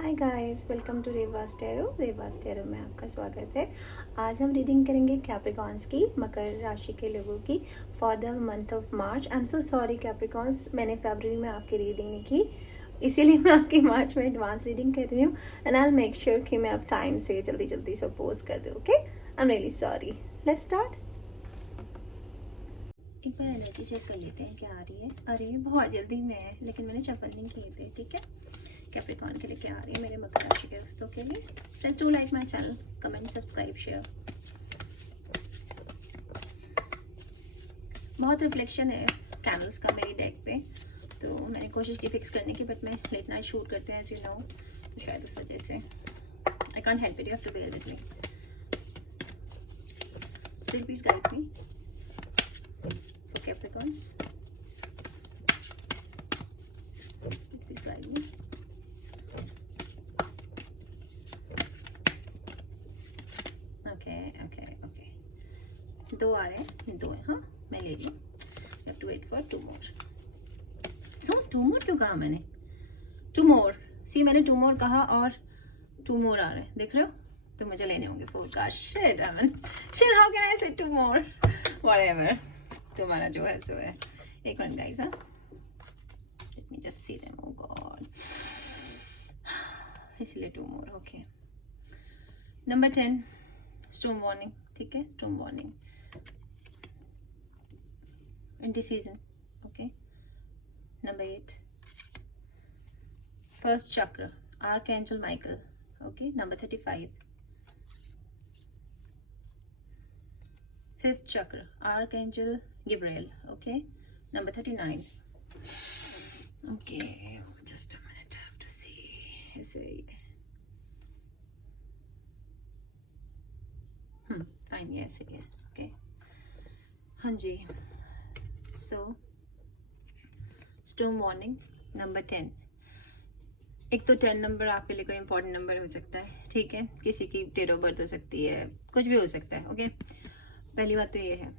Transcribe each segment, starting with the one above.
Hi guys, welcome to Reva's tarot में आपका स्वागत है। आज हम रीडिंग करेंगे कैप्रिकॉन्स की, मकर राशि के लोगों की for the month of March. I am so sorry Capricorns, मैंने फरवरी में आपकी रीडिंग नहीं की, इसीलिए मैं आपकी मार्च में एडवांस रीडिंग कर रही हूँ। And I will make sure कि मैं अब टाइम से जल्दी से पोस्ट कर दूँ। Okay, I am really sorry. Let's start. एक बार एनर्जी चेक कर लेते हैं क्या आ रही है। अरे बहुत जल्दी में है, लेकिन मैंने शफल नहीं किए थे। ठीक है, कैप्रिकॉर्न के लिए क्या आ रही है मेरे मकर राशि के दोस्तों के लिए। Please do like my channel, comment, subscribe, share. बहुत रिफ्लेक्शन है कैंडल्स का मेरी डेक पे, तो मैंने कोशिश की फिक्स करने की, बट मैं लेट नाइट शूट करते हैं, एज यू नो, तो शायद उस वजह से I can't help it, you have to bear with me. Still please guide me for Capricorns, please guide me. Okay, दो आ रहे हैं, ये दो है। हाँ, मैं ले रही हूँ। You have to wait for two more. So two more क्यों कहा मैंने? टू मोर, सी मैंने टू मोर कहा और टू मोर आ रहे हैं, देख रहे हो? तो मुझे लेने होंगे four card. Shit I mean, shit, how can I से टू मोर? व्हाटएवर, तुम्हारा जो है सो है। एक मिनट गाइस, हाँ, let me just see them. Oh god, इसलिए two more. Okay, number 10, storm warning. ठीक है, storm warning, indecision. Okay, number 8, first chakra, archangel Michael. Okay, number 35, fifth chakra, archangel Gabriel. Okay, number 39। Okay, just a minute, I have to see. ऐसे fine, ये ऐसे ही है। Okay, हाँ जी। So storm warning number 10। एक तो 10 नंबर आपके लिए कोई इंपॉर्टेंट नंबर हो सकता है। ठीक है, किसी की डेट ऑफ बर्थ हो सकती है, कुछ भी हो सकता है। ओके, पहली बात तो ये है,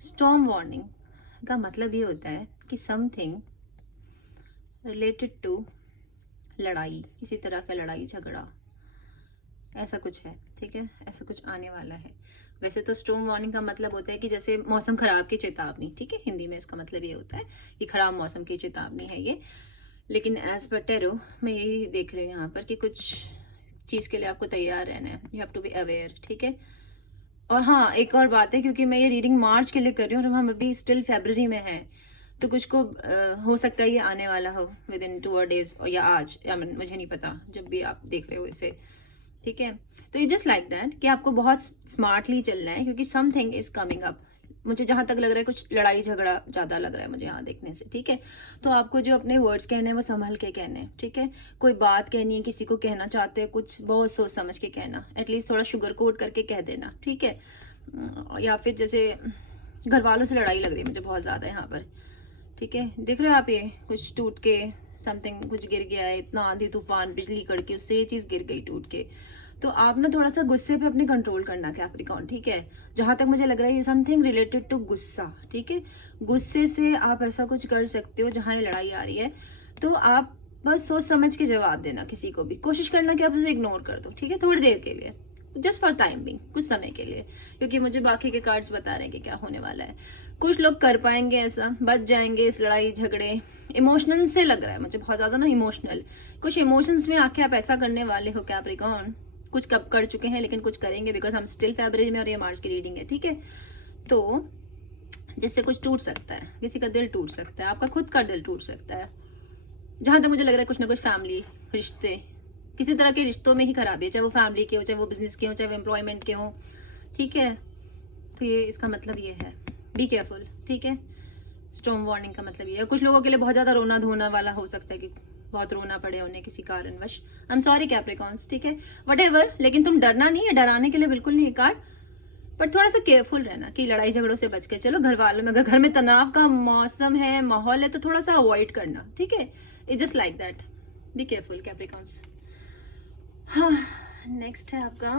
स्टॉर्म वार्निंग का मतलब ये होता है कि समथिंग रिलेटेड टू लड़ाई, किसी तरह का लड़ाई झगड़ा, ऐसा कुछ है। ठीक है, ऐसा कुछ आने वाला है। वैसे तो स्टॉर्म वार्निंग का मतलब होता है कि जैसे मौसम खराब की चेतावनी। ठीक है, हिंदी में इसका मतलब ये होता है कि खराब मौसम की चेतावनी है ये। लेकिन एज पर टैरो मैं यही देख रही हूँ यहाँ पर कि कुछ चीज़ के लिए आपको तैयार रहना है। You have to be aware. ठीक है, और हाँ, एक और बात है, क्योंकि मैं ये रीडिंग मार्च के लिए कर रही हूँ और हम अभी स्टिल फरवरी में हैं, तो कुछ को हो सकता है ये आने वाला हो विद इन 2 days, और या आज, या मुझे नहीं पता, जब भी आप देख रहे हो इसे। ठीक है, तो ये जस्ट लाइक दैट कि आपको बहुत स्मार्टली चलना है, क्योंकि समथिंग इज कमिंग अप। मुझे जहाँ तक लग रहा है कुछ लड़ाई झगड़ा ज़्यादा लग रहा है मुझे यहाँ देखने से। ठीक है, तो आपको जो अपने वर्ड्स कहने हैं वो संभल के कहने हैं। ठीक है, कोई बात कहनी है, किसी को कहना चाहते हैं कुछ, बहुत सोच समझ के कहना, एटलीस्ट थोड़ा शुगर कोट करके कह देना। ठीक है, या फिर जैसे घर वालों से लड़ाई लग रही है मुझे बहुत ज़्यादा यहाँ पर। ठीक है, देख रहे हो आप, ये कुछ टूट के समथिंग कुछ गिर गया है, इतना आंधी तूफान बिजली कड़के उससे ये चीज़ गिर गई टूट के। तो आप ना थोड़ा सा गुस्से पे अपने कंट्रोल करना कैप्रिकॉर्न। ठीक है, जहाँ तक मुझे लग रहा है ये समथिंग रिलेटेड टू गुस्सा। ठीक है, गुस्से से आप ऐसा कुछ कर सकते हो जहाँ ये लड़ाई आ रही है, तो आप बस सोच समझ के जवाब देना। किसी को भी कोशिश करना कि आप उसे इग्नोर कर दो। ठीक है, थोड़ी देर के लिए, जस्ट फॉर टाइम बिंग, कुछ समय के लिए, क्योंकि मुझे बाकी के कार्ड्स बता रहे हैं कि क्या होने वाला है। कुछ लोग कर पाएंगे ऐसा, बच जाएंगे इस लड़ाई झगड़े। इमोशनल से लग रहा है मुझे बहुत ज़्यादा ना, इमोशनल, कुछ इमोशंस में आके आप ऐसा करने वाले हो कैप्रिकॉर्न। कुछ कब कर चुके हैं, लेकिन कुछ करेंगे, बिकॉज हम स्टिल फरवरी में और ये मार्च की रीडिंग है। ठीक है, तो जैसे कुछ टूट सकता है, किसी का दिल टूट सकता है, आपका खुद का दिल टूट सकता है। जहाँ तक मुझे लग रहा है कुछ ना कुछ फैमिली रिश्ते, किसी तरह के रिश्तों में ही खराबी है, चाहे वो फैमिली के हो, चाहे वो बिजनेस के हो, चाहे वो एम्प्लॉयमेंट के हो। ठीक है, तो ये इसका मतलब ये है, बी केयरफुल। ठीक है, स्टॉर्म वार्निंग का मतलब ये है। कुछ लोगों के लिए बहुत ज़्यादा रोना धोना वाला हो सकता है कि बहुत रोना पड़े उन्हें किसी कारणवश। I am sorry Capricorns. ठीक है, व्हाटएवर, लेकिन तुम डरना नहीं है, डराने के लिए बिल्कुल नहीं है कार्ड, पर थोड़ा सा केयरफुल रहना कि लड़ाई झगड़ों से बच के चलो। घर वालों में, अगर घर में तनाव का मौसम है, माहौल है, तो थोड़ा सा अवॉइड करना। ठीक है, it's just like that, be careful Capricorns. हाँ, नेक्स्ट है आपका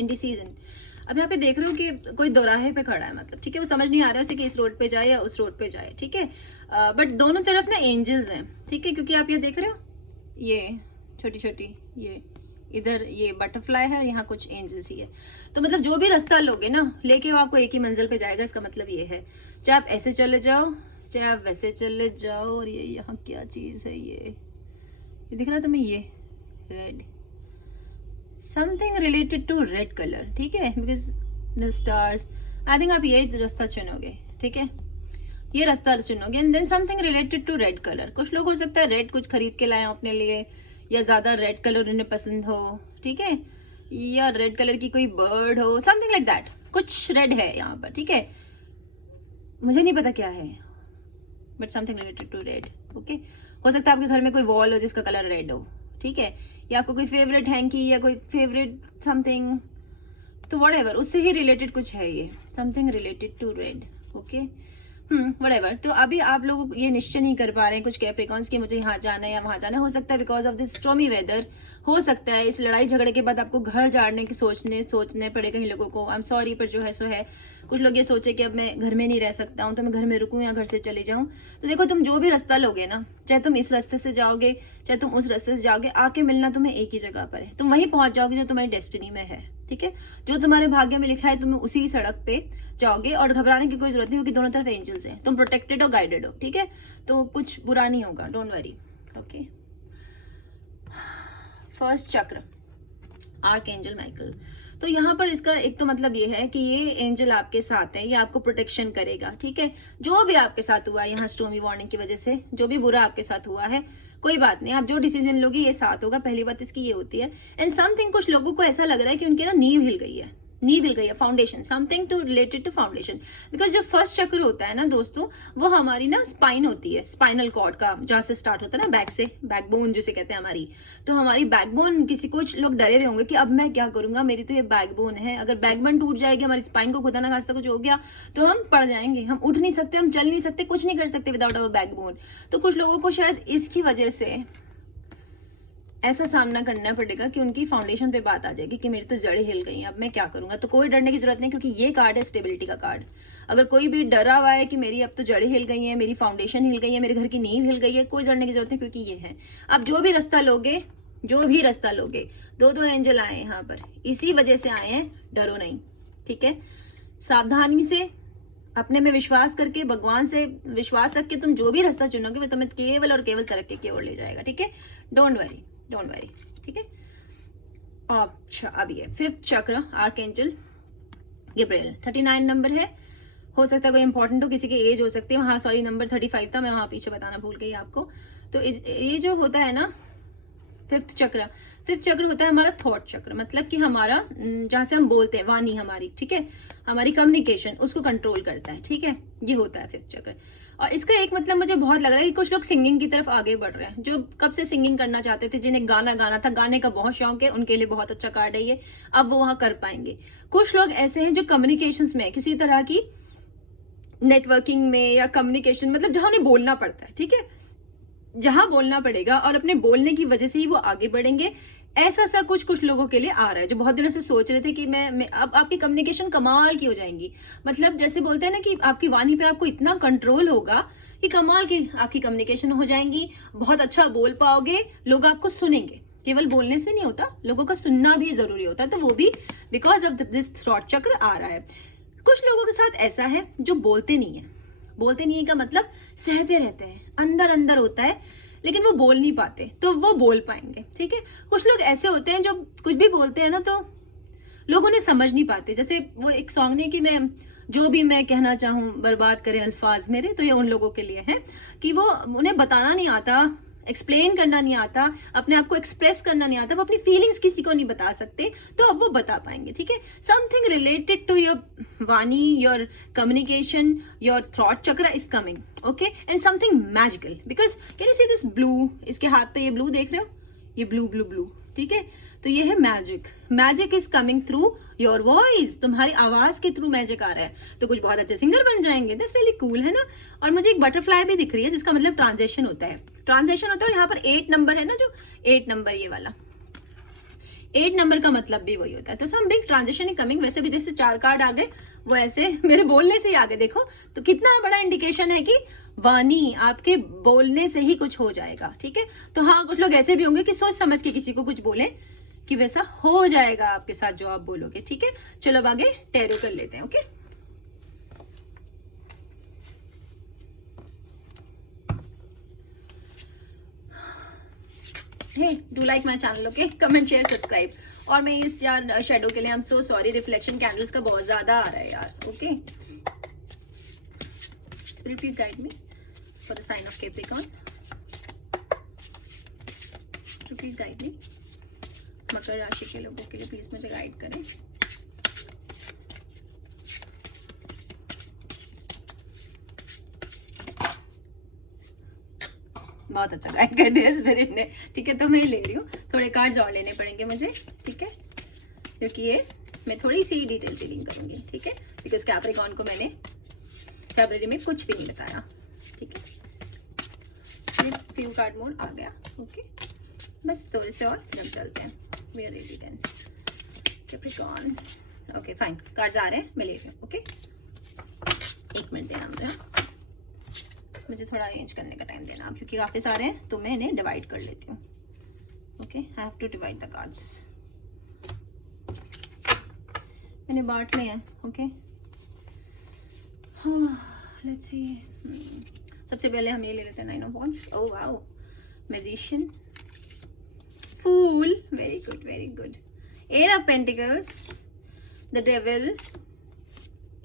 इंडिसीजन। अब यहाँ पे देख रहे हो कि कोई दोराहे पे खड़ा है, मतलब ठीक है, वो समझ नहीं आ रहा है उसे कि इस रोड पे जाए या उस रोड पे जाए। ठीक है, बट दोनों तरफ ना एंजल्स हैं। ठीक है, क्योंकि आप ये देख रहे हो, ये छोटी छोटी, ये इधर ये बटरफ्लाई है और यहाँ कुछ एंजल्स ही है। तो मतलब जो भी रास्ता लोगे ना, लेके वो आपको एक ही मंजिल पे जाएगा। इसका मतलब ये है, चाहे आप ऐसे चले जाओ चाहे आप वैसे चले जाओ। और ये यहाँ क्या चीज़ है, ये दिख रहा है तुम्हें, ये red, something related to red colour, ठीक है, because the stars. I think आप ये रास्ता चुनोगे, ठीक है, ये रास्ता चुनोगे and then something related to red colour. कुछ लोग हो सकता है रेड कुछ खरीद के लाए अपने लिए, या ज़्यादा रेड कलर उन्हें पसंद हो, ठीक है, या रेड कलर की कोई बर्ड हो, समथिंग लाइक दैट। कुछ रेड है यहाँ पर, ठीक है, मुझे नहीं पता क्या है, but something related to red. Okay, हो सकता है आपके घर में कोई वॉल हो जिसका कलर रेड हो, ठीक है, या आपको कोई फेवरेट हैंकी या कोई फेवरेट समथिंग, तो वट एवर उससे ही रिलेटेड कुछ है, ये something related to red. Okay, whatever. तो अभी आप लोग ये निश्चय नहीं कर पा रहे हैं कुछ कैप्रिकॉन्स कि मुझे यहाँ जाना है या वहाँ जाना है। हो सकता है because of this stormy weather, हो सकता है इस लड़ाई झगड़े के बाद आपको घर जाने की सोचने पड़े कहीं लोगों को। आई एम सॉरी, पर जो है सो है। कुछ लोग ये सोचे कि अब मैं घर में नहीं रह सकता हूँ, तो मैं घर में रुकूँ या घर से चले जाऊँ। तो देखो, तुम जो भी रास्ता लोगे ना, चाहे तुम इस रास्ते से जाओगे चाहे तुम उस रास्ते से जाओगे, आके मिलना तुम्हें एक ही जगह पर है। तुम वहीं पहुंच जाओगे जो तुम्हारी डेस्टिनी में है, ठीक है, जो तुम्हारे भाग्य में लिखा है, तुम उसी सड़क पे जाओगे। और घबराने की कोई जरूरत नहीं, क्योंकि दोनों तरफ एंजल्स हैं, तुम प्रोटेक्टेड हो, गाइडेड हो, ठीक है, तो कुछ बुरा नहीं होगा, डोंट वरी। ओके, फर्स्ट चक्र आर्क एंजल माइकल। तो यहाँ पर इसका एक तो मतलब ये है कि ये एंजल आपके साथ है, ये आपको प्रोटेक्शन करेगा, ठीक है। जो भी आपके साथ हुआ यहाँ स्टॉर्मी वार्निंग की वजह से, जो भी बुरा आपके साथ हुआ है, कोई बात नहीं, आप जो डिसीजन लोगे ये साथ होगा। पहली बात इसकी ये होती है। एंड समथिंग, कुछ लोगों को ऐसा लग रहा है कि उनकी ना नींव हिल गई है, foundation, something to related to foundation. Because जो फर्स्ट चक्र होता है ना दोस्तों, वो हमारी ना स्पाइन होती है, स्पाइनल कॉर्ड का, जहाँ से स्टार्ट होता है ना, बैक से, बैकबोन जिसे कहते हैं हमारी। तो हमारी बैकबोन, किसी कुछ लोग डरे हुए होंगे कि अब मैं क्या करूंगा, मेरी तो ये बैकबोन है, अगर बैकबोन टूट जाएगी, हमारी स्पाइन को खुदा ना खास्ता कुछ हो गया, तो हम पड़ जाएंगे, हम उठ नहीं सकते, हम चल नहीं सकते, कुछ नहीं कर सकते विदाउट अवर बैकबोन। तो कुछ लोगों को शायद इसकी वजह से ऐसा सामना करना पड़ेगा कि उनकी फाउंडेशन पे बात आ जाएगी कि मेरी तो जड़ें हिल गई हैं, अब मैं क्या करूंगा। तो कोई डरने की जरूरत नहीं, क्योंकि ये कार्ड है स्टेबिलिटी का कार्ड। अगर कोई भी डरा हुआ है कि मेरी अब तो जड़ें हिल गई हैं, मेरी फाउंडेशन हिल गई है, मेरे घर की नींव हिल गई है, कोई डरने की जरूरत नहीं, क्योंकि ये है। अब जो भी रास्ता लोगे, दो एंजल आए यहाँ पर, इसी वजह से आए हैं, डरो नहीं, ठीक है। सावधानी से, अपने में विश्वास करके, भगवान से विश्वास रख के तुम जो भी रास्ता चुनोगे वो तुम्हें केवल और केवल तरक्की की ओर ले जाएगा, ठीक है। डोंट वरी, ठीक है। अच्छा, अब ये fifth chakra archangel Gabriel, 39 number है। हो सकता है कोई इंपॉर्टेंट हो, किसी की एज हो सकती है। हाँ सॉरी, नंबर 35 था, मैं वहां पीछे बताना भूल गई आपको। तो ये जो होता है ना फिफ्थ चक्र होता है हमारा थॉट चक्र, मतलब कि हमारा जहाँ से हम बोलते हैं, वाणी हमारी, ठीक है, हमारी कम्युनिकेशन, उसको कंट्रोल करता है, ठीक है, ये होता है फिफ्थ चक्र। और इसका एक मतलब मुझे बहुत लग रहा है कि कुछ लोग सिंगिंग की तरफ आगे बढ़ रहे हैं, जो कब से सिंगिंग करना चाहते थे, जिन्हें गाना था, गाने का बहुत शौक है, उनके लिए बहुत अच्छा कार्ड है ये, अब वो वहां कर पाएंगे। कुछ लोग ऐसे हैं जो कम्युनिकेशंस में, किसी तरह की नेटवर्किंग में या कम्युनिकेशन, मतलब जहां उन्हें बोलना पड़ता है, ठीक है, जहां बोलना पड़ेगा और अपने बोलने की वजह से ही वो आगे बढ़ेंगे। ऐसा सा कुछ लोगों के लिए आ रहा है, जो बहुत दिनों से सोच रहे थे कि मैं अब आपकी कम्युनिकेशन कमाल की हो जाएंगी। मतलब जैसे बोलते हैं ना कि आपकी वाणी पे आपको इतना कंट्रोल होगा कि कमाल की आपकी कम्युनिकेशन हो जाएंगी, बहुत अच्छा बोल पाओगे, लोग आपको सुनेंगे। केवल बोलने से नहीं होता, लोगों का सुनना भी जरूरी होता है, तो वो भी बिकॉज ऑफ दिस थॉट चक्र आ रहा है। कुछ लोगों के साथ ऐसा है जो बोलते नहीं है का मतलब सहते रहते हैं, अंदर होता है, लेकिन वो बोल नहीं पाते, तो वो बोल पाएंगे, ठीक है। कुछ लोग ऐसे होते हैं जो कुछ भी बोलते हैं ना, तो लोग उन्हें समझ नहीं पाते। जैसे वो एक सॉन्ग नहीं कि मैं जो भी मैं कहना चाहूँ बर्बाद करें अल्फाज मेरे, तो ये उन लोगों के लिए है कि वो, उन्हें बताना नहीं आता, एक्सप्लेन करना नहीं आता, अपने आप को एक्सप्रेस करना नहीं आता, वो अपनी फीलिंग्स किसी को नहीं बता सकते, तो अब वो बता पाएंगे, ठीक है। Something related to your vani, your communication, your thought chakra is coming, okay, and something magical, because can you see this blue, इसके हाथ पे ये ब्लू देख रहे हो, ये ब्लू, ठीक है। तो ये है magic is coming through your voice, तुम्हारी आवाज के थ्रू मैजिक आ रहा है, तो कुछ बहुत अच्छे सिंगर बन जाएंगे। दैट्स रियली कूल, है ना। और मुझे एक बटरफ्लाई भी दिख रही है, जिसका मतलब ट्रांजेक्शन होता है। और यहाँ पर 8 नंबर है ना, जो 8 नंबर ये वाला 8 नंबर का मतलब भी वही होता है। तो some big transition is coming. वैसे भी जैसे 4 कार्ड आ गए, वो ऐसे मेरे बोलने से ही आगे देखो, तो कितना बड़ा इंडिकेशन है कि वाणी आपके बोलने से ही कुछ हो जाएगा। ठीक है, तो हाँ कुछ लोग ऐसे भी होंगे कि सोच समझ के किसी को कुछ बोले कि वैसा हो जाएगा आपके साथ जो आप बोलोगे। ठीक है, चलो अब आगे टैरो कर लेते हैं। Okay, do like my channel. Okay, comment share subscribe. और मैं इस यार शेडो के लिए I am so sorry, reflection candles का बहुत ज्यादा आ रहा है यार। Okay, spirit please guide me for the sign of Capricorn. Please guide me, मकर राशि के लोगों के लिए प्लीज मुझे गाइड करें। बहुत अच्छा गाइड कर दिया स्पिरिट ने। ठीक है, तो मैं ले रही हूँ, थोड़े कार्ड्स और लेने पड़ेंगे मुझे। ठीक है, क्योंकि ये मैं थोड़ी सी डिटेल फीलिंग करूंगी। ठीक है, बिकॉज कैप्रिकॉर्न को मैंने फरवरी में कुछ भी नहीं बताया। ठीक है, फ्यू कार्ड मोड आ गया। ओके, बस थोड़े से और जब चलते हैं। We are ready then Capricorn. Okay fine, cards आ रहे हैं, मैं ले रही हूँ। ओके, एक मिनट देना मुझे थोड़ा अरेंज करने का टाइम देना, क्योंकि काफी सारे हैं तो मैं इन्हें डिवाइड कर लेती हूँ। Okay, I have to divide the cards. मैंने बांट लिए हैं। Okay, let's see. सबसे पहले हम ये ले लेते हैं 9 of wands. Oh wow, magician, fool, very good very good. 8 of pentacles, the devil,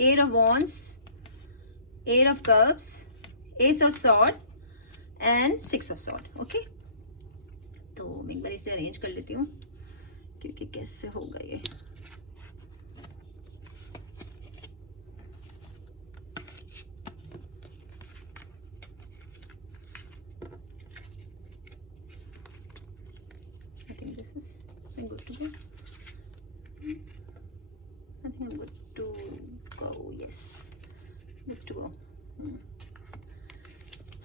8 of wands, 8 of cups, ace of sword and 6 of sword. Okay, तो मैं एक बार इसे अरेंज कर लेती हूँ, क्योंकि कैसे होगा ये। I think this is good to go. I think I'm good to go. Yes, good to go.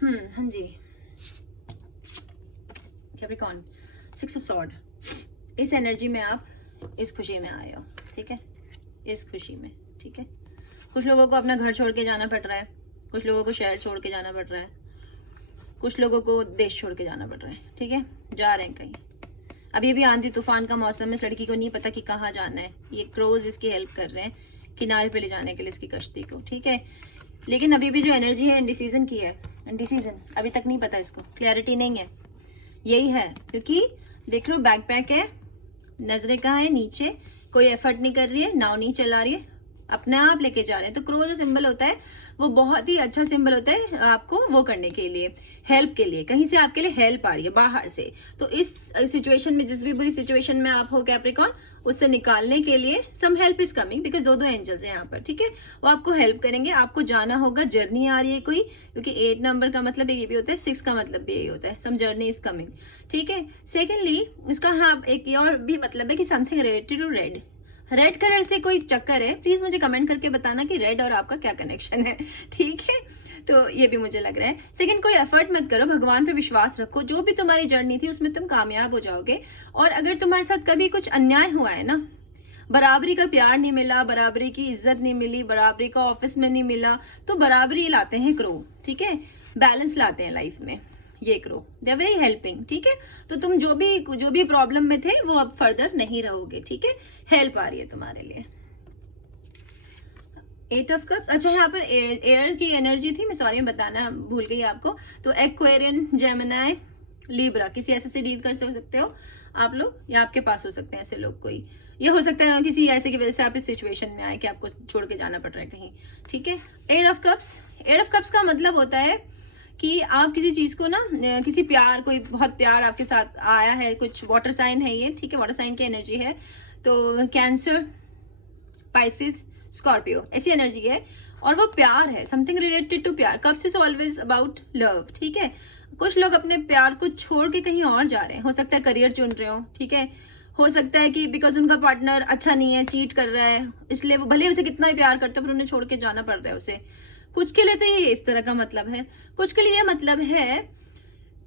हाँ जी, कैप्रिकॉर्न, 6 ऑफ सॉर्ड। इस एनर्जी में आप इस खुशी में आए हो। ठीक है, इस खुशी में। ठीक है, कुछ लोगों को अपना घर छोड़ के जाना पड़ रहा है, कुछ लोगों को शहर छोड़ के जाना पड़ रहा है, कुछ लोगों को देश छोड़ के जाना पड़ रहा है। ठीक है, जा रहे हैं कहीं। अभी भी आंधी तूफान का मौसम है, इस लड़की को नहीं पता कि कहाँ जाना है। ये क्रोज इसकी हेल्प कर रहे हैं किनारे पे ले जाने के लिए इसकी कश्ती को। ठीक है, लेकिन अभी भी जो एनर्जी है इंडिसीजन की है। इंडिसीजन, अभी तक नहीं पता इसको, क्लैरिटी नहीं है। यही है, क्योंकि देख लो बैकपैक है, नजरें कहाँ है, नीचे, कोई एफर्ट नहीं कर रही है, नाव नहीं चला रही है, अपने आप लेके जा रहे हैं। तो क्रो जो सिंबल होता है वो बहुत ही अच्छा सिंबल होता है आपको वो करने के लिए, हेल्प के लिए। कहीं से आपके लिए हेल्प आ रही है बाहर से। तो इस सिचुएशन में, जिस भी बुरी सिचुएशन में आप हो कैप्रिकॉर्न, उससे निकालने के लिए some help is coming, because दो एंजल्स हैं यहाँ पर। ठीक है, वो आपको हेल्प करेंगे। आपको जाना होगा, जर्नी आ रही है कोई, क्योंकि 8 नंबर का मतलब ये भी होता है, 6 का मतलब भी यही होता है, सम जर्नी इज कमिंग। ठीक है, सेकेंडली इसका हाँ एक और भी मतलब है कि something related to red. Red colour से कोई चक्कर है, प्लीज मुझे कमेंट करके बताना कि रेड और आपका क्या कनेक्शन है। ठीक है, तो ये भी मुझे लग रहा है। सेकंड, कोई एफर्ट मत करो, भगवान पे विश्वास रखो। जो भी तुम्हारी जर्नी थी उसमें तुम कामयाब हो जाओगे। और अगर तुम्हारे साथ कभी कुछ अन्याय हुआ है ना, बराबरी का प्यार नहीं मिला, बराबरी की इज्जत नहीं मिली, बराबरी का ऑफिस में नहीं मिला, तो बराबरी लाते हैं क्रो। ठीक है, बैलेंस लाते हैं लाइफ में ये crow, they are very helping. ठीक है, तो तुम जो भी प्रॉब्लम में थे वो अब फर्दर नहीं रहोगे। ठीक है, हेल्प आ रही है तुम्हारे लिए। 8 ऑफ कप्स, अच्छा यहाँ पर एयर की एनर्जी थी, मैं सॉरी बताना भूल गई आपको। तो एक्वेरियन, जेमिनी, लिब्रा, किसी ऐसे से डील कर सकते हो आप लोग, या आपके पास हो सकते हैं ऐसे लोग कोई। ये हो सकता है किसी ऐसे की वजह से आप इस सिचुएशन में आए कि आपको छोड़ के जाना पड़ रहा है कहीं। ठीक है, 8 ऑफ कप्स, 8 ऑफ कप्स का मतलब होता है कि आप किसी चीज को ना, किसी प्यार, कोई बहुत प्यार आपके साथ आया है, कुछ वाटर साइन है ये। ठीक है, वाटर साइन की एनर्जी है, तो कैंसर, पाइसिस, स्कॉर्पियो, ऐसी एनर्जी है। और वो प्यार है, समथिंग रिलेटेड टू प्यार। Cups is always about love. ठीक है, कुछ लोग अपने प्यार को छोड़ के कहीं और जा रहे हैं, हो सकता है करियर चुन रहे हो। ठीक है, हो सकता है कि बिकॉज उनका पार्टनर अच्छा नहीं है, चीट कर रहा है, इसलिए वो भले उसे कितना भी प्यार करते हो पर उन्हें छोड़ के जाना पड़ रहा है उसे। कुछ के लिए तो ये इस तरह का मतलब है, कुछ के लिए मतलब है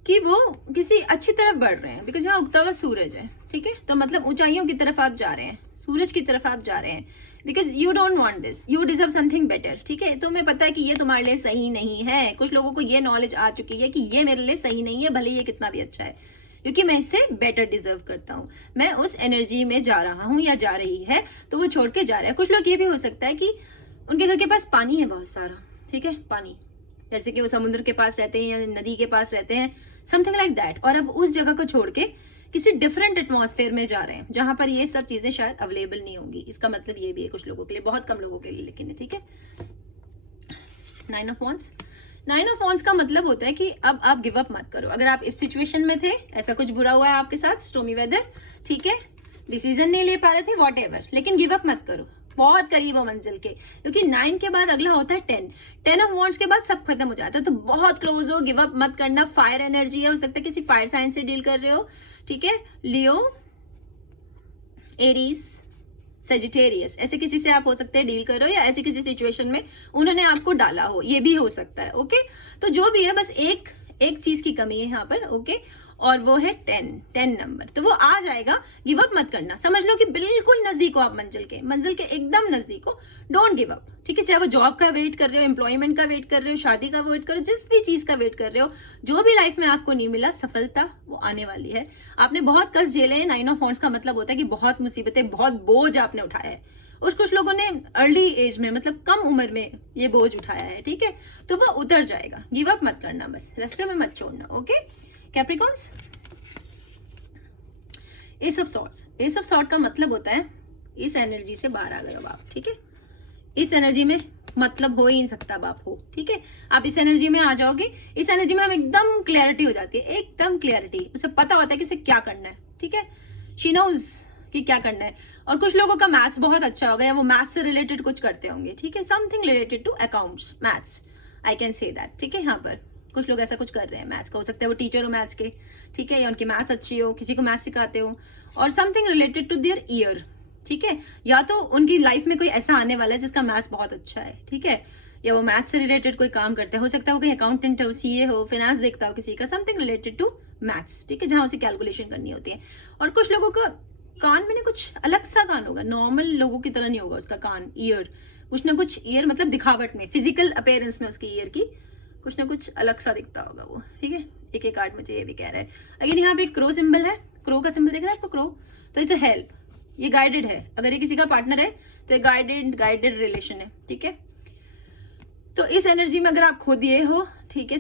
कि वो किसी अच्छी तरफ बढ़ रहे हैं, बिकॉज यहाँ उगता हुआ सूरज है, ठीक है, तो मतलब ऊंचाइयों की तरफ आप जा रहे हैं, सूरज की तरफ आप जा रहे हैं, because you don't want this, you deserve something better, ठीक है। तुम्हें पता है कि ये तुम्हारे लिए सही नहीं है, कुछ लोगों को ये नॉलेज आ चुकी है कि ये मेरे लिए सही नहीं है, भले ये कितना भी अच्छा है, क्योंकि मैं इससे बेटर डिजर्व करता हूँ, मैं उस एनर्जी में जा रहा हूँ या जा रही है, तो वो छोड़ के जा रहा है। कुछ लोग ये भी हो सकता है कि उनके घर के पास पानी है बहुत सारा, ठीक है, पानी, जैसे कि वो समुद्र के पास रहते हैं या नदी के पास रहते हैं, समथिंग लाइक दैट, और अब उस जगह को छोड़ के किसी डिफरेंट एटमॉस्फेयर में जा रहे हैं जहां पर ये सब चीजें शायद अवेलेबल नहीं होंगी। इसका मतलब ये भी है कुछ लोगों के लिए, बहुत कम लोगों के लिए लेकिन है, ठीक है। 9 ऑफ वांड्स, 9 ऑफ वांड्स का मतलब होता है कि अब आप गिव अप मत करो। अगर आप इस सिचुएशन में थे, ऐसा कुछ बुरा हुआ है आपके साथ, स्टॉर्मी वेदर, ठीक है, डिसीजन नहीं ले पा रहे थे, व्हाटएवर, लेकिन गिव अप मत करो, बहुत करीब हो मंजिल के, क्योंकि 9 के बाद अगला होता है 10, 10 ऑफ वांड्स के बाद सब खत्म हो जाता है, तो बहुत क्लोज हो, गिव अप मत करना। फायर एनर्जी है, हो सकता है किसी फायर साइन से डील कर रहे हो, ठीक है, लियो, एरीज, सेजिटेरियस, ऐसे किसी से आप हो सकते हैं डील करो, या ऐसी किसी सिचुएशन में उन्होंने आपको डाला हो, ये भी हो सकता है, ओके। तो जो भी है, बस एक चीज की कमी है यहाँ पर, ओके, और वो है 10 नंबर, तो वो आ जाएगा, गिव अप मत करना। समझ लो कि बिल्कुल नजदीक हो आप मंजिल के एकदम नजदीक हो, डोंट गिव अप, ठीक है। चाहे वो जॉब का वेट कर रहे हो, एम्प्लॉयमेंट का वेट कर रहे हो, शादी का वेट कर रहे हो, जिस भी चीज का वेट कर रहे हो, जो भी लाइफ में आपको नहीं मिला सफलता, वो आने वाली है। आपने बहुत कष्ट झेले हैं, 9 ऑफ वांड्स का मतलब होता है कि बहुत मुसीबतें, बहुत बोझ आपने उठाया है, कुछ लोगों ने अर्ली एज में, मतलब कम उम्र में ये बोझ उठाया है, ठीक है, तो वो उतर जाएगा। गिव अप मत करना, बस रास्ते में मत छोड़ना, okay. Capricorns, S of swords, S of sword का मतलब होता है इस एनर्जी से बाहर आ गए हो आप, ठीक है, इस एनर्जी में मतलब हो ही नहीं सकता आप हो, ठीक है, आप इस एनर्जी में आ जाओगे, इस एनर्जी में हम एकदम क्लैरिटी हो जाती है, एकदम क्लैरिटी, उसे पता होता है कि उसे क्या करना है, ठीक है, शी नोज कि क्या करना है। और कुछ लोगों का मैथ्स बहुत अच्छा होगा, या वो मैथ्स से रिलेटेड कुछ करते होंगे, ठीक है, something related to accounts, maths, I can say that, ठीक है। यहाँ पर कुछ लोग ऐसा कुछ कर रहे हैं मैथ्स का, हो सकता है वो टीचर हो मैथ्स के, ठीक है, या उनकी मैथ्स अच्छी हो, किसी को मैथ्स सिखाते हो, और something related to their year, ठीक है, या तो उनकी लाइफ में कोई ऐसा आने वाला है जिसका मैथ्स बहुत अच्छा है, ठीक है, या वो मैथ्स से रिलेटेड कोई काम करता है, हो सकता है वो कहीं अकाउंटेंट हो, सीए हो, फाइनेंस देखता हो किसी का, समथिंग रिलेटेड टू मैथ्स, ठीक है, जहां उसे कैलकुलेशन करनी होती है। और कुछ लोगों का कान में ना कुछ अलग सा कान होगा, नॉर्मल लोगों की तरह नहीं होगा उसका कान, ईयर, कुछ ना कुछ ईयर, मतलब दिखावट में, फिजिकल अपीयरेंस में उसकी ईयर की कुछ ना कुछ अलग सा दिखता होगा वो, ठीक है। एक कार्ड मुझे ये भी कह रहा है। अगेन यहाँ पे क्रो सिंबल है, क्रो का सिंबल देख रहा है आपको, क्रो, तो इट्स अ हेल्प, ये गाइडेड है, अगर ये किसी का पार्टनर है तो ये गाइडेड रिलेशन है, ठीक है। तो इस एनर्जी में अगर आप खो दिए हो, ठीक है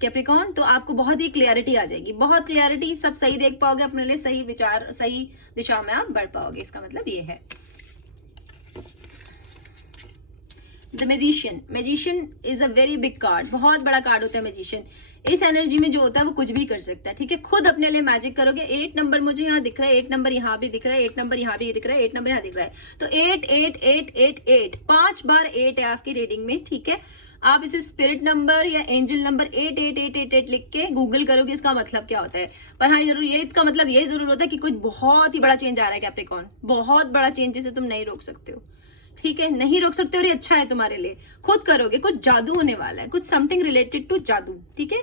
कैप्रिकॉन, तो आपको बहुत ही क्लियरिटी आ जाएगी, बहुत क्लियरिटी, सब सही देख पाओगे अपने लिए, सही विचार, सही दिशा में आप बढ़ पाओगे, इसका मतलब ये है। The magician, magician is a very big card, बहुत बड़ा कार्ड होता है मैजिशियन। इस एनर्जी में जो होता है वो कुछ भी कर सकता है, ठीक है, खुद अपने लिए मैजिक करोगे। 8 नंबर मुझे यहाँ दिख रहा है, 8 नंबर यहाँ भी दिख रहा है, 8 नंबर यहाँ भी दिख रहा है, 8 नंबर यहाँ दिख रहा है, तो 8 8 8 8 8 5 बार 8 है आपकी रीडिंग में, ठीक है। आप इसे स्पिरिट नंबर या एंजल नंबर 8 8 8 8 8 लिख के गूगल करोगे इसका मतलब क्या होता है। पर हाँ जरूर ये इसका मतलब ये जरूर होता है कि कुछ बहुत ही बड़ा चेंज आ रहा है कैप्रिकॉर्न, बहुत बड़ा चेंज जिसे तुम नहीं रोक सकते हो, ठीक है, नहीं रोक सकते, और ये अच्छा है तुम्हारे लिए, खुद करोगे, कुछ जादू होने वाला है, कुछ समथिंग रिलेटेड टू जादू, ठीक है,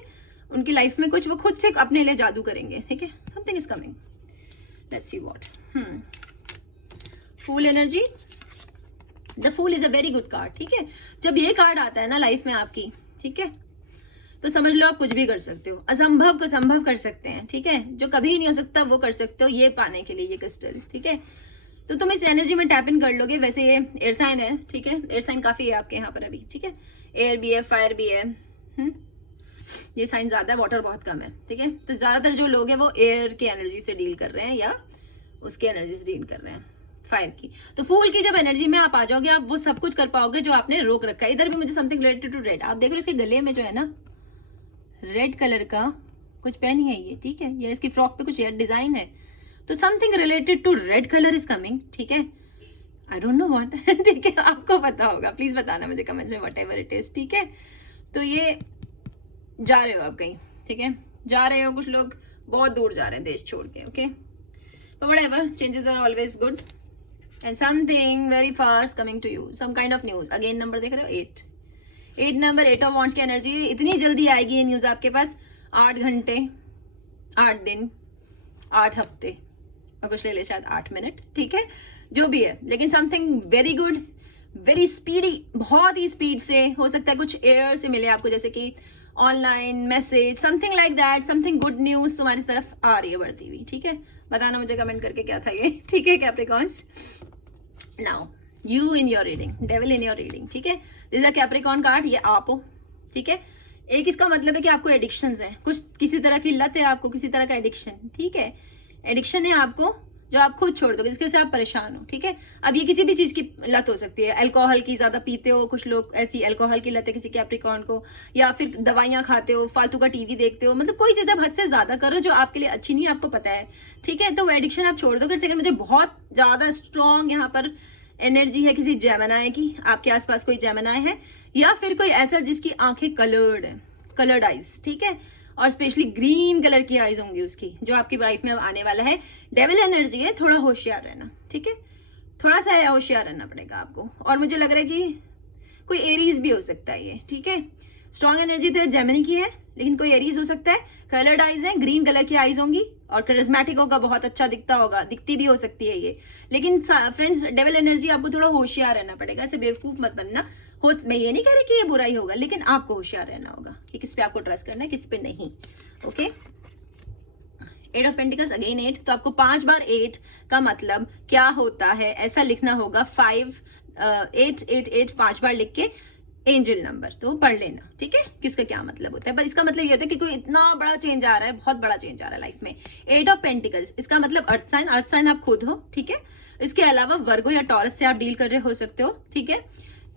उनकी लाइफ में कुछ वो खुद से अपने लिए जादू करेंगे, ठीक है, something is coming, let's see what. Fool energy, the fool is a very good card, ठीक है, जब ये कार्ड आता है ना लाइफ में आपकी, ठीक है, तो समझ लो आप कुछ भी कर सकते हो, असंभव को संभव कर सकते हैं, ठीक है, जो कभी नहीं हो सकता वो कर सकते हो, ये पाने के लिए ये क्रिस्टल, ठीक है। तो तुम इस एनर्जी में टैप इन कर लोगे। वैसे ये एयर साइन है, ठीक है, एयर साइन काफी है आपके यहाँ पर अभी, ठीक है, एयर भी है, फायर भी है, ये साइन ज्यादा है, वाटर बहुत कम है, ठीक है, तो ज्यादातर जो लोग हैं वो एयर की एनर्जी से डील कर रहे हैं या उसकी एनर्जी से डील कर रहे हैं, फायर की। तो फूल की जब एनर्जी में आप आ जाओगे, आप वो सब कुछ कर पाओगे जो आपने रोक रखा है। इधर भी मुझे समथिंग रिलेटेड टू रेड, आप देख रहे हो इसके गले में जो है ना रेड कलर का कुछ पहनी है ये, ठीक है, या इसकी फ्रॉक पे कुछ रेड डिजाइन है, तो something related to red colour is coming, ठीक है, आई डोंट नो व्हाट, ठीक है, आपको पता होगा, प्लीज बताना मुझे कमेंट्स में, व्हाटएवर इट इज, ठीक है। तो ये जा रहे हो आप कहीं, ठीक है, जा रहे हो, कुछ लोग बहुत दूर जा रहे हैं देश छोड़ के, okay, but whatever, changes are always good and something very fast coming to you, some kind of news। Again number देख रहे हो 8 नंबर, 8 ऑफ वांड्स की एनर्जी, इतनी जल्दी आएगी ये न्यूज आपके पास, 8 घंटे, 8 दिन, 8 हफ्ते, और कुछ ले ले शायद 8 मिनट, ठीक है, जो भी है, लेकिन something very good, very speedy, बहुत ही स्पीड से हो सकता है कुछ एयर से मिले आपको, जैसे कि online message, something like that, something good news तुम्हारी तरफ आ रही है बढ़ती हुई, ठीक है। बताना मुझे कमेंट करके क्या था ये, ठीक है Capricorns. Now you in your reading, devil in your reading, ठीक है। दिस अ कैप्रिकॉन कार्ड, ये आप हो, ठीक है। एक इसका मतलब है कि आपको एडिक्शंस है, कुछ किसी तरह की लत है आपको, किसी तरह का एडिक्शन, ठीक है। एडिक्शन है आपको जो आप खुद छोड़ दोगे, जिसके से आप परेशान हो, ठीक है। अब ये किसी भी चीज की लत हो सकती है, अल्कोहल की ज्यादा पीते हो, कुछ लोग ऐसी अल्कोहल की लत है किसी कैप्रिकॉर्न को, या फिर दवाइयां खाते हो, फालतू का टीवी देखते हो, मतलब कोई चीज आप हद से ज्यादा करो जो आपके लिए अच्छी नहीं, आपको पता है, ठीक है। तो वो एडिक्शन आप छोड़ दोगे। सेकंड, मुझे बहुत ज्यादा स्ट्रॉन्ग यहाँ पर एनर्जी है किसी जेमिनाई की, आपके आसपास कोई जेमिनाई है, या फिर कोई ऐसा जिसकी आंखें कलर्ड है, कलर्ड आइज, ठीक है, और स्पेशली ग्रीन कलर की आइज होंगी उसकी, जो आपकी लाइफ में अब आने वाला है। डेविल एनर्जी है, थोड़ा होशियार रहना, ठीक है, थोड़ा सा होशियार रहना पड़ेगा आपको। और मुझे लग रहा है कि कोई एरीज भी हो सकता है ये, ठीक है। स्ट्रॉन्ग एनर्जी तो जेमिनी की है, लेकिन कोई एरीज हो सकता है, कलर्ड आइज है, ग्रीन कलर की आइज होंगी, और करिज्मेटिक होगा, बहुत अच्छा दिखता होगा, दिखती भी हो सकती है ये। लेकिन फ्रेंड्स, डेविल एनर्जी, आपको थोड़ा होशियार रहना पड़ेगा, ऐसे बेवकूफ मत बनना। मैं ये नहीं कह रही कि ये बुरा ही होगा, लेकिन आपको होशियार रहना होगा कि किस पे आपको ट्रस्ट करना है, किस पे नहीं, ओके। 8 ऑफ पेंटिकल्स, अगेन 8, तो आपको 5 बार 8 का मतलब क्या होता है ऐसा लिखना होगा, 5 8 8 8 5 बार लिख के एंजल नंबर, तो पढ़ लेना, ठीक है, कि उसका क्या मतलब होता है। पर इसका मतलब ये होता है कि कोई इतना बड़ा चेंज आ रहा है, बहुत बड़ा चेंज आ रहा है लाइफ में। 8 ऑफ पेंटिकल्स, इसका मतलब अर्थ साइन आप खुद हो, ठीक है। इसके अलावा वर्गो या टॉरस से आप डील कर रहे हो सकते हो, ठीक है।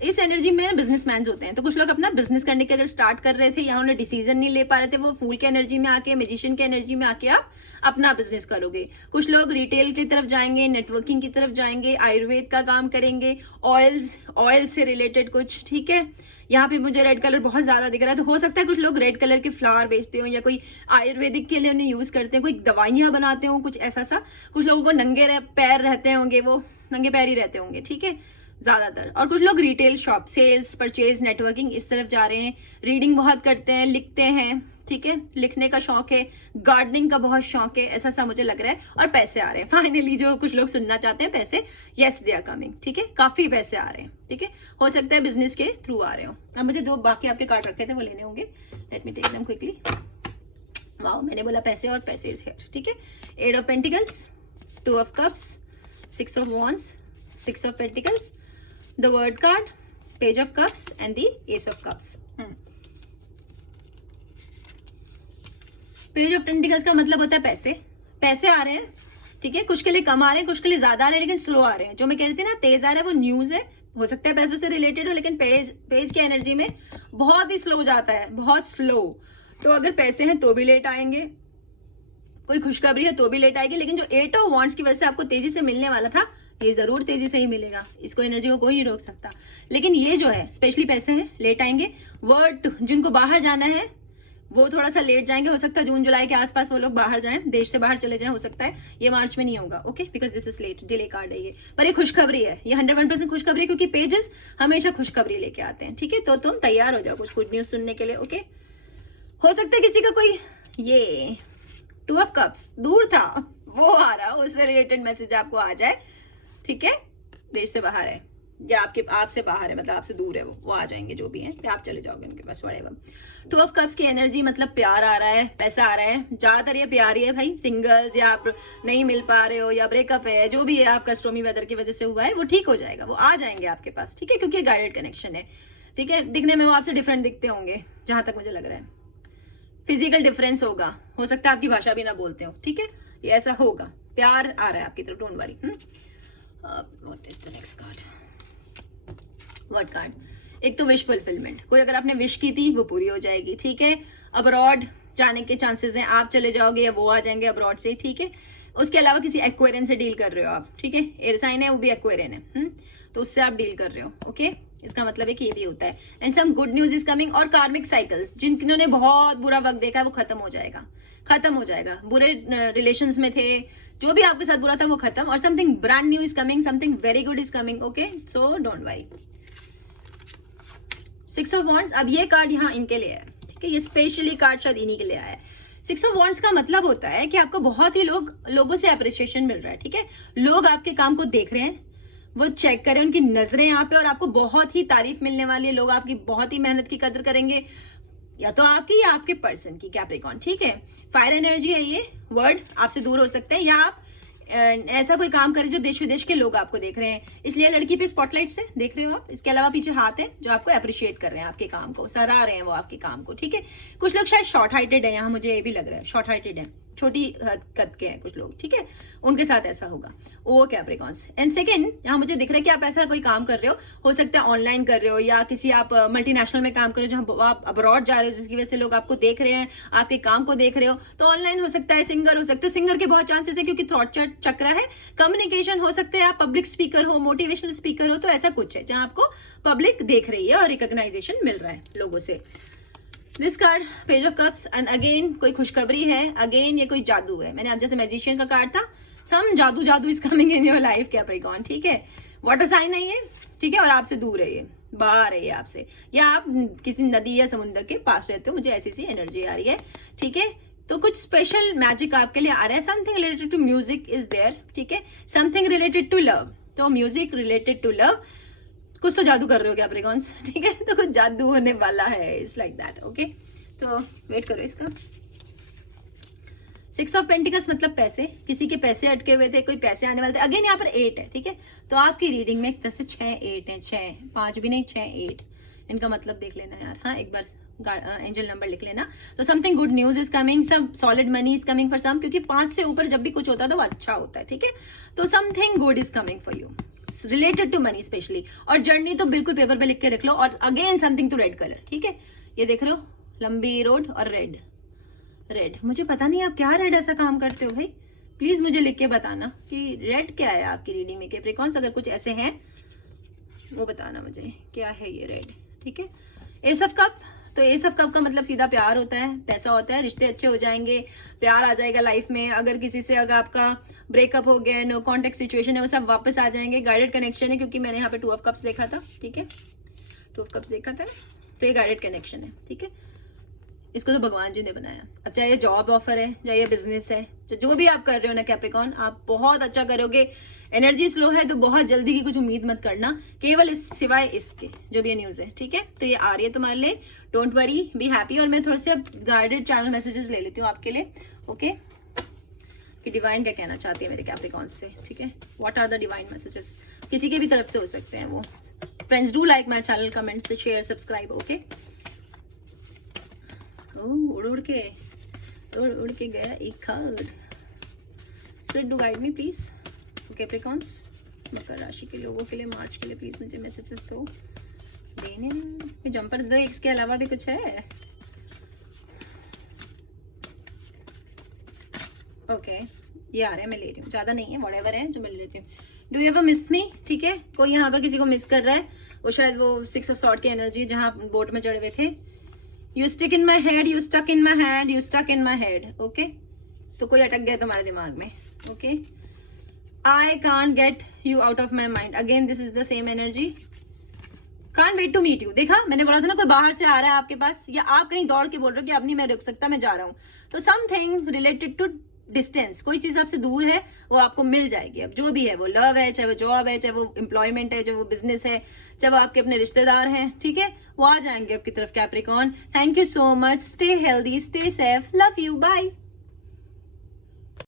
इस एनर्जी में बिजनेसमैन होते हैं, तो कुछ लोग अपना बिजनेस करने के अगर स्टार्ट कर रहे थे या उन्हें डिसीजन नहीं ले पा रहे थे, वो फूल के एनर्जी में आके, मैजिशियन के एनर्जी में आके आप अपना बिजनेस करोगे। कुछ लोग रिटेल की तरफ जाएंगे, नेटवर्किंग की तरफ जाएंगे, आयुर्वेद का काम करेंगे, ऑयल से रिलेटेड कुछ, ठीक है। यहाँ पे मुझे रेड कलर बहुत ज्यादा दिख रहा है, तो हो सकता है कुछ लोग रेड कलर के फ्लावर बेचते हो, या कोई आयुर्वेदिक के लिए उन्हें यूज करते हैं, कोई दवाइयां बनाते हो, कुछ ऐसा सा। कुछ लोगों को नंगे पैर रहते होंगे, वो नंगे पैर ही रहते होंगे, ठीक है, ज्यादातर। और कुछ लोग retail shop, sales, purchase, networking, इस तरफ जा रहे हैं। रीडिंग बहुत करते हैं, लिखते हैं, ठीक है, लिखने का शौक है, गार्डनिंग का बहुत शौक है, ऐसा सा मुझे लग रहा है। और पैसे आ रहे हैं फाइनली, जो कुछ लोग सुनना चाहते हैं, पैसे, यस दे आर कमिंग, ठीक है, काफी पैसे आ रहे हैं, ठीक है। हो सकता है बिजनेस के थ्रू आ रहे हो। अब मुझे 2 बाकी आपके कार्ड रखे थे, वो लेने होंगे, let me take them quickly. Wow, मैंने बोला पैसे, और पैसे इज हियर, ठीक है। 8 of pentacles, 2 of cups, 6 of wands, 6 of pentacles, the word card, page of cups and the ace of cups. Page of pentacles का मतलब होता है पैसे, पैसे आ रहे हैं, ठीक है, कुछ के लिए कम आ रहे हैं, कुछ के लिए ज्यादा आ रहे हैं, लेकिन स्लो आ रहे हैं। जो मैं कह रही थी ना, तेज आ रहा है, वो न्यूज है, हो सकता है पैसों से रिलेटेड हो, लेकिन पेज की एनर्जी में बहुत ही स्लो जाता है, बहुत स्लो। तो अगर पैसे हैं तो भी लेट आएंगे, कोई खुशखबरी है तो भी लेट आएगी, लेकिन जो 8 ऑफ wands की वजह से आपको तेजी से मिलने वाला था, ये जरूर तेजी से ही मिलेगा, इसको एनर्जी को कोई नहीं रोक सकता। लेकिन ये जो है स्पेशली पैसे हैं, लेट आएंगे। वर्ड, जिनको बाहर जाना है वो थोड़ा सा लेट जाएंगे, हो सकता है जून जुलाई के आसपास वो लोग बाहर जाएं, देश से बाहर चले जाएं, हो सकता है ये मार्च में नहीं होगा, okay, because this is late, delay card है ये। पर ये खुशखबरी है, ये 101% खुशखबरी है, क्योंकि पेजेस हमेशा खुशखबरी लेके आते हैं, ठीक है। तो तुम तैयार हो जाओ कुछ गुड न्यूज सुनने के लिए, ओके। हो सकता है किसी का कोई ये 2 ऑफ कप्स दूर था, वो आ रहा, उससे रिलेटेड मैसेज आपको आ जाए, ठीक है। देश से बाहर है या आपसे बाहर है, मतलब आपसे दूर है, वो आ जाएंगे, जो भी हैं, आप चले जाओगे उनके पास, व्हाटएवर। 2 ऑफ कप्स की एनर्जी मतलब प्यार आ रहा है, पैसा आ रहा है, ज्यादातर ये प्यार ही है भाई। सिंगल्स या आप नहीं मिल पा रहे हो, या ब्रेकअप है, जो भी है आपका स्टॉर्मी वेदर की वजह से हुआ है, वो ठीक हो जाएगा, वो आ जाएंगे आपके पास, ठीक है, क्योंकि गाइडेड कनेक्शन है, ठीक है। दिखने में वो आपसे डिफरेंट दिखते होंगे, जहां तक मुझे लग रहा है, फिजिकल डिफरेंस होगा, हो सकता है आपकी भाषा भी ना बोलते हो, ठीक है, ये ऐसा होगा। प्यार आ रहा है आपकी तरफ, don't worry. What is the next card? Word card. एक तो विश फुलफिलमेंट, कोई अगर आपने विश की थी वो पूरी हो जाएगी, ठीक है। अब्रॉड जाने के चांसेस हैं, आप चले जाओगे या वो आ जाएंगे अब्रॉड से, ठीक है। उसके अलावा किसी एक्वेरियन से डील कर रहे हो आप, ठीक है, एयर साइन है, वो भी एक्वेरियन है, तो उससे आप डील कर रहे हो, ओके। इसका मतलब है कि ये भी होता है। And some good news is coming. और कार्मिक साइकिल्स, जिन्होंने बहुत बुरा वक्त देखा है वो खत्म हो जाएगा, खत्म हो जाएगा। बुरे रिलेशंस में थे, जो भी आपके साथ बुरा था वो खत्म, और something brand new is coming, something very good is coming, okay, so don't worry. 6 of wands, अब ये कार्ड यहाँ इनके लिए है, ठीक ओके, ये स्पेशली कार्ड शायद इन्हीं के लिए आया है। 6 ऑफ वॉन्ड्स का मतलब होता है कि आपको बहुत ही लोगों से अप्रिसिएशन मिल रहा है, ठीक है। लोग आपके काम को देख रहे हैं, वो चेक करें, उनकी नजरें यहाँ पे, और आपको बहुत ही तारीफ मिलने वाली है। लोग आपकी बहुत ही मेहनत की कदर करेंगे, या तो आपकी या आपके पर्सन की, कैप्रिकॉर्न, ठीक है। फायर एनर्जी है ये, वर्ड आपसे दूर हो सकते हैं, या आप ऐसा कोई काम करें जो देश विदेश के लोग आपको देख रहे हैं, इसलिए लड़की पे स्पॉटलाइट से देख रहे हो आप। इसके अलावा पीछे हाथ है जो आपको अप्रिशिएट कर रहे हैं, आपके काम को सराह रहे हैं वो आपके काम को, ठीक है। कुछ लोग शायद शॉर्ट हाइटेड है, यहाँ मुझे ये भी लग रहा है शॉर्ट हाइटेड है, छोटी कद के हैं कुछ लोग, ठीक है, उनके साथ ऐसा होगा वो कैप्रिकॉर्न्स। एंड सेकंड, यहाँ मुझे दिख रहा है कि आप ऐसा कोई काम कर रहे हो सकता है ऑनलाइन कर रहे हो, या किसी आप मल्टीनेशनल में काम कर रहे हो जहाँ आप अब्रॉड जा रहे हो, जिसकी वजह से लोग आपको देख रहे हैं, आपके काम को देख रहे हो, तो ऑनलाइन हो सकता है, सिंगर हो सकते हो, सिंगर के बहुत चांसेस है क्योंकि थ्रॉट चक्र है। कम्युनिकेशन हो सकते हैं, आप पब्लिक स्पीकर हो, मोटिवेशनल स्पीकर हो, तो ऐसा कुछ है जहां आपको पब्लिक देख रही है और रिकॉग्नाइजेशन मिल रहा है लोगों से। This card page of cups, and again कोई खुशखबरी है, अगेन ये कोई जादू है। मैंने आप जैसे मैजिशियन का कार्ड था, सम जादू is coming in your life Capricorn, ठीक है। वाटर साइन है ये, ठीक है, और आपसे दूर है ये, बाहर है ये आपसे, या आप किसी नदी या समुद्र के पास रहते हो, मुझे ऐसी सी एनर्जी आ रही है, ठीक है। तो कुछ स्पेशल मैजिक आपके लिए आ रहा है, something related to music is there, ठीक है, समथिंग रिलेटेड टू लव, तो म्यूजिक रिलेटेड टू लव, कुछ तो जादू कर रहे हो कैप्रिकॉर्न्स, ठीक है, तो कुछ जादू होने वाला है, इट्स लाइक दैट, ओके। तो वेट करो इसका। 6 ऑफ पेंटिकल्स मतलब पैसे, किसी के पैसे अटके हुए थे, कोई पैसे आने वाले थे। अगेन यहाँ पर 8 है, ठीक है, तो आपकी रीडिंग में एक तरह से 6 8 है, 6 5 भी नहीं, 6 8, इनका मतलब देख लेना यार, हाँ एक बार एंजल नंबर लिख लेना। तो something good news is coming, some solid money is coming for some, क्योंकि 5 से ऊपर जब भी कुछ होता है तो वो अच्छा होता है, ठीक है। तो something good is coming for you related to money specially, और जर्नी तो बिल्कुल पेपर पे लिख के रख लो। और again something to red colour, ठीक है, ये देख रहे हो लंबी रोड और रेड, मुझे पता नहीं आप क्या रेड ऐसा काम करते हो भाई, प्लीज मुझे लिख के बताना कि रेड क्या है आपकी रीडिंग में कैप्रिकॉर्न्स, अगर कुछ ऐसे हैं वो बताना मुझे क्या है ये रेड, ठीक है। एस ऑफ कप, तो एस ऑफ कप का मतलब सीधा प्यार होता है, पैसा होता है, रिश्ते अच्छे हो जाएंगे, प्यार आ जाएगा लाइफ में। अगर किसी से अगर आपका ब्रेकअप हो गया, नो कॉन्टेक्ट सिचुएशन है, वो सब वापस आ जाएंगे। गाइडेड कनेक्शन है, क्योंकि मैंने यहाँ पे 2 ऑफ कप्स देखा था, ठीक है, 2 ऑफ कप्स देखा था, तो ये गाइडेड कनेक्शन है, ठीक है। इसको तो भगवान जी ने बनाया। अब चाहे ये जॉब ऑफर है, चाहे ये बिजनेस है, जो भी आप कर रहे हो ना कैप्रिकॉर्न, आप बहुत अच्छा करोगे। एनर्जी स्लो है तो बहुत जल्दी की कुछ उम्मीद मत करना, केवल सिवाय इसके जो भी ये न्यूज है, ठीक है। तो ये आ रही है तुम्हारे लिए, डोंट वरी, बी हैप्पी। और मैं थोड़े से अब गाइडेड चैनल मैसेजेस ले लेती हूँ आपके लिए, ओके, कि डिवाइन क्या कहना चाहती है मेरे कैप्रिकॉर्न से, ठीक है। What are the divine messages, किसी के भी तरफ से हो सकते हैं वो। Friends do like my channel, comment से शेयर सब्सक्राइब, ओके। उड़ उड़ के गया एक card. Spirit do guide me please, Capricorns, मकर राशि के लोगों के लिए मार्च के लिए प्लीज मुझे मैसेजेस दो, देने जंपर दो, इसके अलावा भी कुछ है, ओके ये आ रहा है, मैं ले रही हूँ, ज्यादा नहीं है, व्हाटएवर है जो मैं ले लेती हूँ। डू यू एवर मिस मी, ठीक है, कोई यहाँ पर किसी को मिस कर रहा है, वो शायद वो 6 ऑफ सॉर्ड की एनर्जी जहाँ बोट में चढ़े हुए थे। You stick in my head, you stuck in my hand, you stuck in my head, okay, तो कोई अटक गया तुम्हारे दिमाग में, okay. I can't get you out of my mind, again this is the same energy. Can't wait to meet you, देखा मैंने बोला था ना कोई बाहर से आ रहा है आपके पास, या आप कहीं दौड़ के बोल रहे हो कि अब नहीं मैं रुक सकता, मैं जा रहा हूँ। तो समथिंग रिलेटेड टू डिस्टेंस, कोई चीज आपसे दूर है वो आपको मिल जाएगी। अब जो भी है, वो लव है, चाहे वो जॉब है, चाहे वो एम्प्लॉयमेंट है, चाहे वो बिजनेस है, चाहे वो आपके अपने रिश्तेदार हैं, ठीक है, वो आ जाएंगे आपकी तरफ Capricorn. Thank you so much, stay healthy, stay safe, love you, bye.